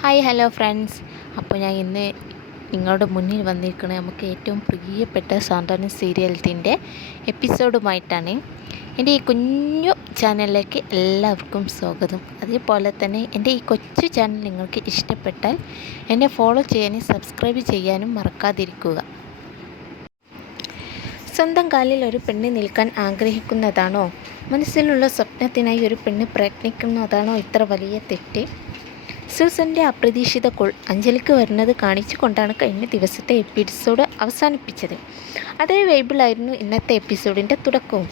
Hi hello friends. അപ്പോൾ ഞാൻ ഇന്ന് നിങ്ങളുടെ മുന്നിൽ വന്നിരിക്കുന്നത് നമുക്ക് ഏറ്റവും പ്രിയപ്പെട്ട സാന്ത്വനം സീരിയലത്തിൻ്റെ എപ്പിസോഡുമായിട്ടാണ്. എൻ്റെ ഈ കുഞ്ഞു ചാനലിലേക്ക് എല്ലാവർക്കും സ്വാഗതം. അതേപോലെ തന്നെ എൻ്റെ ഈ കൊച്ചു ചാനൽ നിങ്ങൾക്ക് ഇഷ്ടപ്പെട്ടാൽ എന്നെ ഫോളോ ചെയ്യാനും സബ്സ്ക്രൈബ് ചെയ്യാനും മറക്കാതിരിക്കുക. സ്വന്തം കാലിൽ ഒരു പെണ്ണ് നിൽക്കാൻ ആഗ്രഹിക്കുന്നതാണോ, മനസ്സിലുള്ള സ്വപ്നത്തിനായി ഒരു പെണ്ണ് പ്രയത്നിക്കുന്നതാണോ ഇത്ര വലിയ തെറ്റ്? സൂസൻ്റെ അപ്രതീക്ഷിത കോൾ അഞ്ജലിക്ക് വരുന്നത് കാണിച്ചുകൊണ്ടാണ് കഴിഞ്ഞ ദിവസത്തെ എപ്പിസോഡ് അവസാനിപ്പിച്ചത്. അതേ വൈബിളായിരുന്നു ഇന്നത്തെ എപ്പിസോഡിൻ്റെ തുടക്കവും.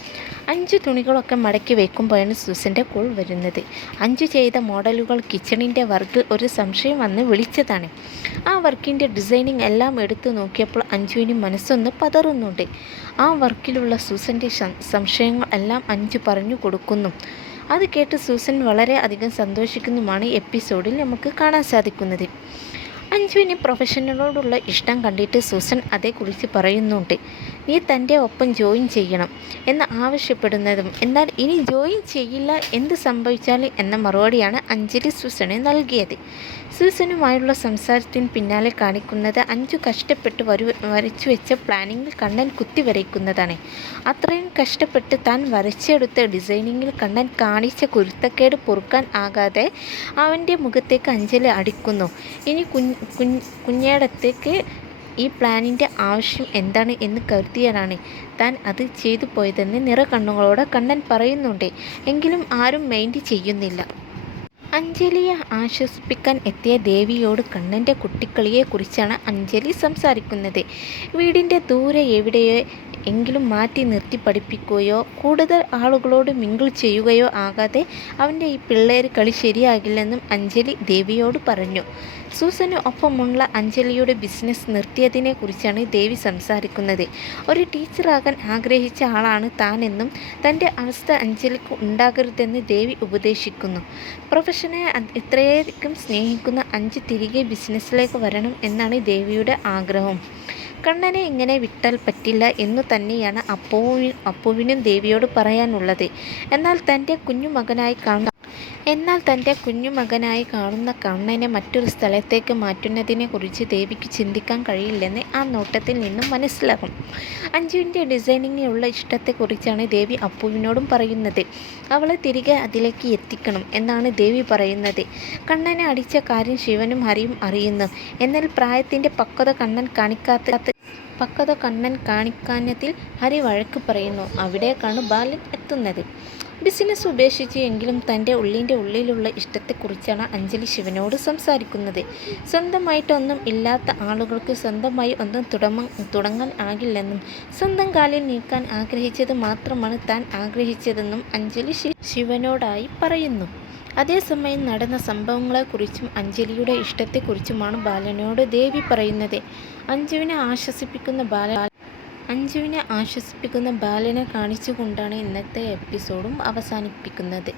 അഞ്ച് തുണികളൊക്കെ മടക്കി വയ്ക്കുമ്പോഴാണ് സൂസൻ്റെ കോൾ വരുന്നത്. അഞ്ചു ചെയ്ത മോഡലുകൾ കിച്ചണിൻ്റെ വർക്കിൽ ഒരു സംശയം വന്ന് വിളിച്ചതാണ്. ആ വർക്കിൻ്റെ ഡിസൈനിങ് എല്ലാം എടുത്തു നോക്കിയപ്പോൾ അഞ്ജുവിന് മനസ്സൊന്ന് പതറുന്നുണ്ട്. ആ വർക്കിലുള്ള സൂസൻ്റെ സംശയങ്ങൾ എല്ലാം അഞ്ജു പറഞ്ഞു കൊടുക്കുന്നു. അത് കേട്ട് സൂസൻ വളരെ അധികം സന്തോഷിക്കുന്നുമാണ് എപ്പിസോഡിൽ നമുക്ക് കാണാൻ സാധിക്കുന്നത്. അഞ്ജുവിന് പ്രൊഫഷണലോടുള്ള ഇഷ്ടം കണ്ടിട്ട് സൂസൻ അതേക്കുറിച്ച് പറയുന്നുണ്ട്. നീ തൻ്റെ ഒപ്പം ജോയിൻ ചെയ്യണം എന്ന് ആവശ്യപ്പെടുന്നതും എന്നാൽ ഇനി ജോയിൻ ചെയ്യില്ല എന്ത് സംഭവിച്ചാലും എന്ന മറുപടിയാണ് അഞ്ജലി സൂസന് നൽകിയത്. സൂസനുമായുള്ള സംസാരത്തിന് പിന്നാലെ കാണിക്കുന്നത് അഞ്ജു കഷ്ടപ്പെട്ട് വരച്ചു വെച്ച പ്ലാനിങ്ങിൽ കണ്ണൻ കുത്തി വരയ്ക്കുന്നതാണ്. അത്രയും കഷ്ടപ്പെട്ട് താൻ വരച്ചെടുത്ത ഡിസൈനിങ്ങിൽ കണ്ണൻ കാണിച്ച കുരുത്തക്കേട് പൊറുക്കാൻ ആകാതെ അവൻ്റെ മുഖത്തേക്ക് അഞ്ജലി അടിക്കുന്നു. ഇനി കുഞ്ഞേടത്തേക്ക് ഈ പ്ലാനിൻ്റെ ആവശ്യം എന്താണ് എന്ന് കരുതിയാണ് താൻ അത് ചെയ്തു പോയതെന്ന് നിറകണ്ണുകളോടെ കണ്ണൻ പറയുന്നുണ്ട്. എങ്കിലും ആരും മൈൻഡ് ചെയ്യുന്നില്ല. അഞ്ജലിയെ ആശ്വസിപ്പിക്കാൻ എത്തിയ ദേവിയോട് കണ്ണൻ്റെ കുട്ടിക്കളിയെക്കുറിച്ചാണ് അഞ്ജലി സംസാരിക്കുന്നത്. വീടിൻ്റെ ദൂരെ എവിടെയോ എങ്കിലും മാറ്റി നിർത്തി പഠിപ്പിക്കുകയോ കൂടുതൽ ആളുകളോട് മിങ്കിൾ ചെയ്യുകയോ ആകാതെ അവൻ്റെ ഈ പിള്ളേർ കളി ശരിയാകില്ലെന്നും അഞ്ജലി ദേവിയോട് പറഞ്ഞു. സൂസന് ഒപ്പമുള്ള അഞ്ജലിയുടെ ബിസിനസ് നിർത്തിയതിനെക്കുറിച്ചാണ് ദേവി സംസാരിക്കുന്നത്. ഒരു ടീച്ചറാകാൻ ആഗ്രഹിച്ച ആളാണ് താനെന്നും തൻ്റെ അവസ്ഥ അഞ്ജലിക്ക് ഉണ്ടാകരുതെന്ന് ദേവി ഉപദേശിക്കുന്നു. പ്രൊഫഷനെ ഇത്രയധികം സ്നേഹിക്കുന്ന അഞ്ജു തിരികെ ബിസിനസ്സിലേക്ക് വരണം എന്നാണ് ദേവിയുടെ ആഗ്രഹം. കണ്ണനെ ഇങ്ങനെ വിട്ടാൽ പറ്റില്ല എന്നു തന്നെയാണ് അപ്പുവിനും ദേവിയോട് പറയാനുള്ളത്. എന്നാൽ തൻ്റെ കുഞ്ഞുമകനായി കാണുന്ന കണ്ണനെ മറ്റൊരു സ്ഥലത്തേക്ക് മാറ്റുന്നതിനെക്കുറിച്ച് ദേവിക്ക് ചിന്തിക്കാൻ കഴിയില്ലെന്ന് ആ നോട്ടത്തിൽ നിന്നും മനസ്സിലാകും. അഞ്ജുവിൻ്റെ ഡിസൈനിങ്ങിനുള്ള ഇഷ്ടത്തെക്കുറിച്ചാണ് ദേവി അപ്പുവിനോടും പറയുന്നത്. അവളെ തിരികെ അതിലേക്ക് എത്തിക്കണം എന്നാണ് ദേവി പറയുന്നത്. കണ്ണനെ അടിച്ച കാര്യം ശിവനും ഹരിയും അറിയുന്നു. എന്നാൽ പ്രായത്തിൻ്റെ പക്വത കണ്ണൻ കാണിക്കാഞ്ഞതിൽ ഹരി വഴക്ക് പറയുന്നു. അവിടേക്കാണ് ബാലൻ എത്തുന്നത്. ബിസിനസ് ഉപേക്ഷിച്ച് എങ്കിലും തൻ്റെ ഉള്ളിലുള്ള ഇഷ്ടത്തെക്കുറിച്ചാണ് അഞ്ജലി ശിവനോട് സംസാരിക്കുന്നത്. സ്വന്തമായിട്ടൊന്നും ഇല്ലാത്ത ആളുകൾക്ക് സ്വന്തമായി ഒന്നും തുടങ്ങാൻ ആകില്ലെന്നും സ്വന്തം കാലിൽ നിൽക്കാൻ ആഗ്രഹിച്ചത് മാത്രമാണ് താൻ ആഗ്രഹിച്ചതെന്നും അഞ്ജലി ശിവനോടായി പറയുന്നു. അതേസമയം നടന്ന സംഭവങ്ങളെക്കുറിച്ചും അഞ്ജലിയുടെ ഇഷ്ടത്തെക്കുറിച്ചുമാണ് ബാലനോട് ദേവി പറയുന്നത്. അഞ്ജുവിനെ ആശ്വസിപ്പിക്കുന്ന ബാലനെ കാണിച്ചുകൊണ്ടാണ് ഇന്നത്തെ എപ്പിസോഡും അവസാനിപ്പിക്കുന്നത്.